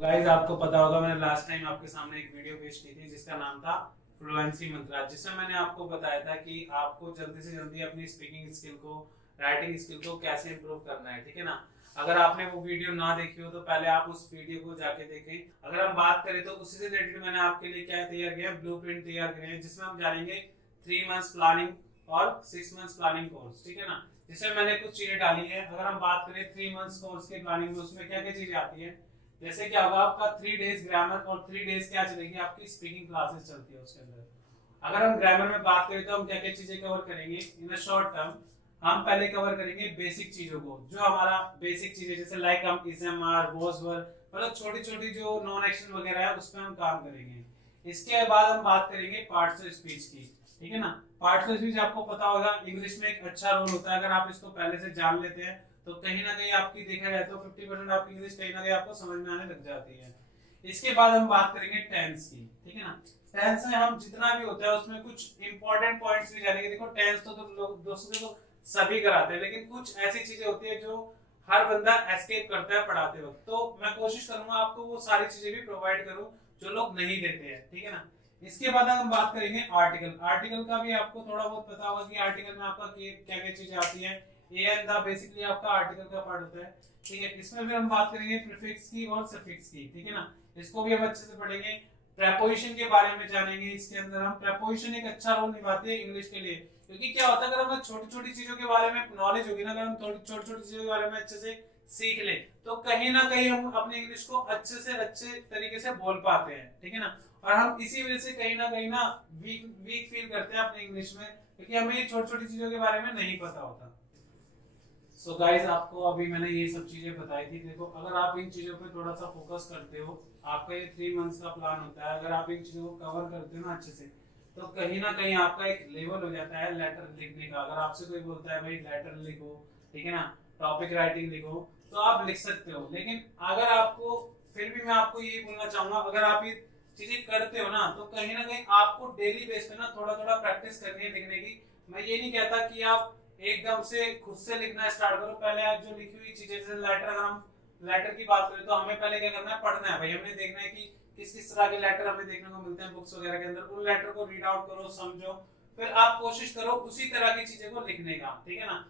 Guys आपको पता होगा मैंने लास्ट टाइम आपके सामने एक वीडियो पेश की थी जिसका नाम था फ्लुएंसी मंत्रा, जिसमें मैंने आपको बताया था कि आपको जल्दी से जल्दी अपनी स्पीकिंग स्किल को, राइटिंग स्किल को कैसे इंप्रूव करना है। ठीक है ना। अगर आपने वो वीडियो ना देखी हो तो पहले आप उस वीडियो को जाके देखें। अगर हम बात करें तो उसी से रिलेटेड मैंने आपके लिए क्या तैयार किया, ब्लूप्रिंट तैयार किया है, जिसमें हम जानेंगे 3 मंथ्स प्लानिंग और 6 मंथ्स प्लानिंग कोर्स। ठीक है ना। जिसमें मैंने कुछ चीजें डाली है। अगर हम बात करें 3 मंथ्स कोर्स के प्लानिंग में, उसमें क्या क्या चीजें आती है। जैसे क्या होगा, आपका 3 डेज ग्रामर और 3 डेज क्या चलेगी, आपकी स्पीकिंग क्लासेस चलती है उसके अंदर। अगर हम ग्रामर में बात करें तो हम क्या क्या चीजें कवर करेंगे इन अ शॉर्ट टर्म। हम पहले कवर करेंगे बेसिक चीजों को, जो हमारा बेसिक चीजें जैसे लाइक हम इसएमआर, वॉइसओवर, मतलब छोटी छोटी जो नॉन एक्शन वगैरह है उस पर हम काम करेंगे। इसके बाद हम बात करेंगे पार्ट्स ऑफ स्पीच की। ठीक है ना। पार्ट्स ऑफ स्पीच आपको पता होगा इंग्लिश में एक अच्छा रोल होता है। अगर आप इसको पहले से जान लेते हैं तो कहीं ना कहीं आपकी देखा जाए तो 50% आपकी इंग्लिश कहीं ना कहीं आपको समझ में आने लग जाती है। इसके बाद हम बात करेंगे टेंस की। ठीक है ना। टेंस में हम जितना भी होता है उसमें कुछ इंपॉर्टेंट पॉइंट्स भी जानेंगे। देखो टेंस तो लोग दोस्तों को सभी कराते हैं, लेकिन कुछ ऐसी चीजें होती है जो हर बंदा एस्केप करता है पढ़ाते वक्त। तो मैं कोशिश करूंगा आपको वो सारी चीजें भी प्रोवाइड करूं जो लोग नहीं देते हैं। ठीक है ना। इसके बाद हम बात करेंगे आर्टिकल। आर्टिकल का भी आपको थोड़ा बहुत पता होगा कि आर्टिकल में आपका क्या क्या चीजें आती है। ए एंड द बेसिकली आपका आर्टिकल का पार्ट होता है। ठीक है। इसमें भी हम बात करेंगे प्रीफिक्स की और सफिक्स की। ठीक है ना। इसको भी हम अच्छे से पढ़ेंगे। प्रेपोजिशन के बारे में जानेंगे। इसके अंदर हम प्रेपोजिशन एक अच्छा रोल निभाते हैं इंग्लिश के लिए, क्योंकि क्या होता है अगर हमें छोटी छोटी चीजों के बारे में नॉलेज होगी ना, अगर हम थोड़ी छोटी छोटी चीजों के बारे में अच्छे से सीख ले तो कहीं ना कहीं हम अपने इंग्लिश को अच्छे तरीके से बोल पाते हैं। ठीक है ना। और हम इसी वजह से कहीं ना वीक वीक फील करते हैं अपने इंग्लिश में, क्योंकि हमें छोटी छोटी चीजों के बारे में नहीं पता होता। सो गाइस आपको अभी मैंने ये सब चीजें बताई थी। देखो अगर आप इन चीजों पे थोड़ा सा फोकस करते हो, आपका ये 3 मंथ्स का प्लान होता है, अगर आप इन चीजों को कवर करते हो ना अच्छे से, तो कहीं ना कहीं आपका एक लेवल हो जाता है लेटर लिखने का। अगर आपसे कोई बोलता है भाई लेटर लिखो, ठीक है ना, टॉपिक राइटिंग लिखो, तो आप लिख सकते हो। लेकिन अगर आपको, फिर भी मैं आपको ये बोलना चाहूंगा, अगर आप ये चीजें करते हो ना तो कहीं ना कहीं आपको डेली बेस पे ना थोड़ा थोड़ा प्रैक्टिस करनी है लिखने की। मैं ये नहीं कहता कि आप एकदम से खुद से लिखना स्टार्ट करो। पहले आप जो लिखी हुई चीजें, जैसे लेटर, अगर हम लेटर की बात करें तो हमें पहले क्या करना है, पढ़ना है भाई। हमने देखना है कि किस किस तरह के लेटर हमें देखने को मिलते हैं बुक्स वगैरह के अंदर। उन लेटर को रीड आउट करो, समझो, फिर आप कोशिश करो उसी तरह की चीजें को लिखने का। ठीक है ना।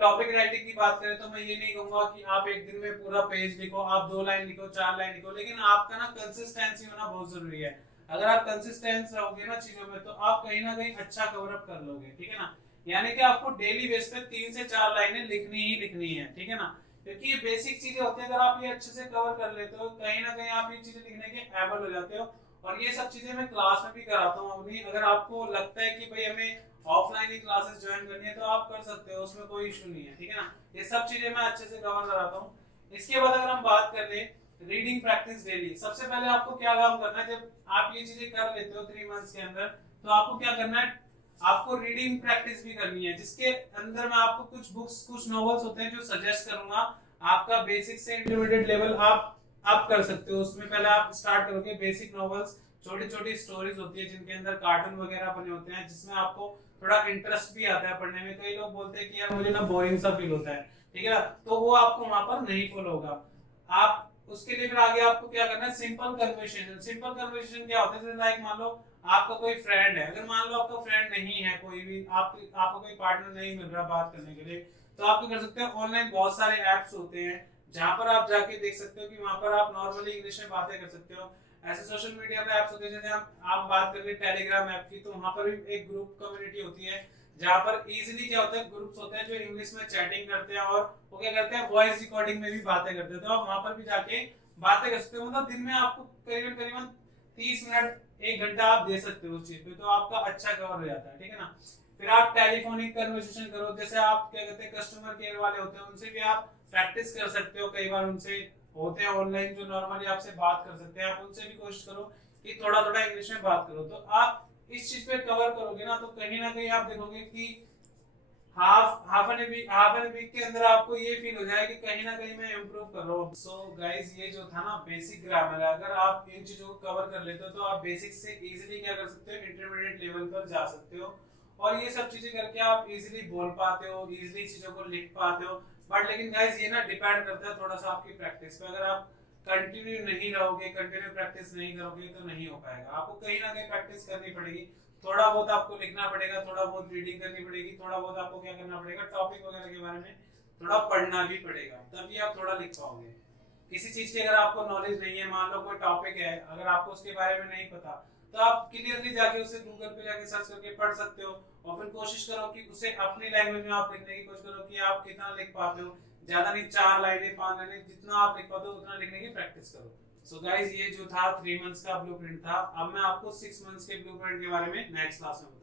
टॉपिक राइटिंग की बात करें तो मैं ये नहीं कहूंगा कि आप एक दिन में पूरा पेज लिखो, आप 2 लाइन लिखो, 4 लाइन लिखो, लेकिन आपका ना कंसिस्टेंसी होना बहुत जरूरी है। अगर आप कंसिस्टेंस रहोगे ना चीजों में तो आप कहीं ना कहीं अच्छा कवर अप कर लोगे। ठीक है ना। यानी कि आपको डेली बेस पे 3 से 4 लाइनें लिखनी ही लिखनी है। ठीक है ना। क्योंकि ये बेसिक चीजें होती है, अगर आप ये अच्छे से कवर कर लेते हो कहीं ना कहीं आप ये चीजें लिखने के एबल हो जाते हो। और ये सब चीजें मैं क्लास में भी कराता हूँ अपनी। अगर आपको लगता है कि भाई हमें ऑफलाइन ही क्लासेस ज्वाइन करनी है तो आप कर सकते हो, उसमें कोई इशू नहीं है। ठीक है ना। ये सब चीजें मैं अच्छे से कवर कराता हूँ। इसके बाद अगर हम बात कर ले रीडिंग प्रैक्टिस डेली, सबसे पहले आपको क्या काम करना है, जब आप ये चीजें कर लेते हो 3 मंथ्स के अंदर, तो आपको क्या करना है, आपको रीडिंग प्रैक्टिस भी करनी है, जिसके अंदर मैं आपको कुछ बुक्स, कुछ नॉवेल्स होते हैं जो सजेस्ट करूंगा। आपका बेसिक से इंटरमीडिएट लेवल आप अप कर सकते हो। उसमें पहले आप स्टार्ट करोगे बेसिक नॉवेल्स, छोटी छोटी स्टोरीज होती है जिनके अंदर कार्टून वगैरह बने होते हैं, जिसमें आपको थोड़ा इंटरेस्ट भी आता है पढ़ने में। कई लोग बोलते हैं कि यार मुझे ना बोरिंग सा फील होता है, ठीक है ना, तो वो आपको वहां पर नहीं फॉलो होगा। आप उसके लिए फिर आगे आपको क्या करना है, सिंपल कन्वर्सेशन। सिंपल कन्वर्सेशन क्या होता है, लाइक मान लो आपका कोई फ्रेंड है, अगर मान लो आपका फ्रेंड नहीं है, कोई भी आपको कोई पार्टनर नहीं मिल रहा बात करने के लिए, तो आप क्या कर सकते हो, ऑनलाइन बहुत सारे एप्स होते हैं जहां पर आप जाके देख सकते हो कि वहां पर आप नॉर्मली इंग्लिश में बातें कर सकते हो। ऐसे सोशल मीडिया पे एप्स होते हैं, जैसे आप बात कर रहे टेलीग्राम ऐप की, तो वहां पर भी एक ग्रुप कम्युनिटी होती है जहां पर इजीली क्या होता है, ग्रुप्स होते हैं जो इंग्लिश में चैटिंग करते हैं और वो क्या करते हैं, वॉइस रिकॉर्डिंग में भी बातें करते हैं। तो आप वहां पर भी जाके बातें कर सकते हो। मतलब दिन में आपको करीबन करीबन 30 मिनट 1 घंटा आप दे सकते हो उस चीज पे, तो आपका अच्छा कवर हो जाता है। ठीक है ना। फिर आप टेलीफोनिक कन्वर्सेशन करो, जैसे आप क्या कहते हैं कस्टमर केयर वाले होते हैं उनसे भी आप प्रैक्टिस कर सकते हो। कई बार उनसे होते हैं ऑनलाइन जो नॉर्मली आपसे बात कर सकते हैं, आप उनसे भी कोशिश करो कि थोड़ा थोड़ा इंग्लिश में बात करो। तो आप इस चीज पे कवर करोगे ना तो कहीं ना कहीं आप देखोगे कि हाफ एन वीक के अंदर आपको ये फील हो जाए कि कहीं ना कहीं मैं इम्प्रूव कर रहा हूँ। सो गाइस ये जो था ना बेसिक ग्रामर है, अगर आप इन चीजों को कवर कर लेते हो तो आप बेसिक से इजीली क्या कर सकते हो, इंटरमीडिएट लेवल पर जा सकते हो। और ये सब चीजें करके आप इजीली बोल पाते हो, इजीली चीजों को लिख पाते हो। बट लेकिन गाइस ये ना डिपेंड करता है थोड़ा सा आपकी प्रैक्टिस पे। अगर आप कंटिन्यू नहीं रहोगे, कंटिन्यू प्रैक्टिस नहीं करोगे तो नहीं हो पाएगा। आपको कहीं ना कहीं प्रैक्टिस करनी पड़ेगी, थोड़ा बहुत आपको लिखना पड़ेगा, थोड़ा बहुत रीडिंग करनी पड़ेगी, थोड़ा बहुत आपको क्या करना पड़ेगा, टॉपिक वगैरह के बारे में थोड़ा पढ़ना भी पड़ेगा, तभी आप थोड़ा लिख पाओगे। किसी चीज की अगर आपको नॉलेज नहीं है, मान लो कोई टॉपिक है, अगर आपको उसके बारे में नहीं पता, तो आप क्लियरली जाके उसे गूगल पे जाके सर्च करके पढ़ सकते हो, और फिर कोशिश करो कि उसे अपनी लैंग्वेज में आप लिखने की कोशिश करो कि आप कितना लिख पाते हो। ज्यादा नहीं, 4 लाइनें 5 लाइनें, जितना आप लिख पाते हो उतना लिखने की प्रैक्टिस करो। सो गाइस, ये जो था 3 मंथ्स का ब्लूप्रिंट था। अब मैं आपको 6 मंथ्स के ब्लूप्रिंट के बारे में नेक्स्ट क्लास में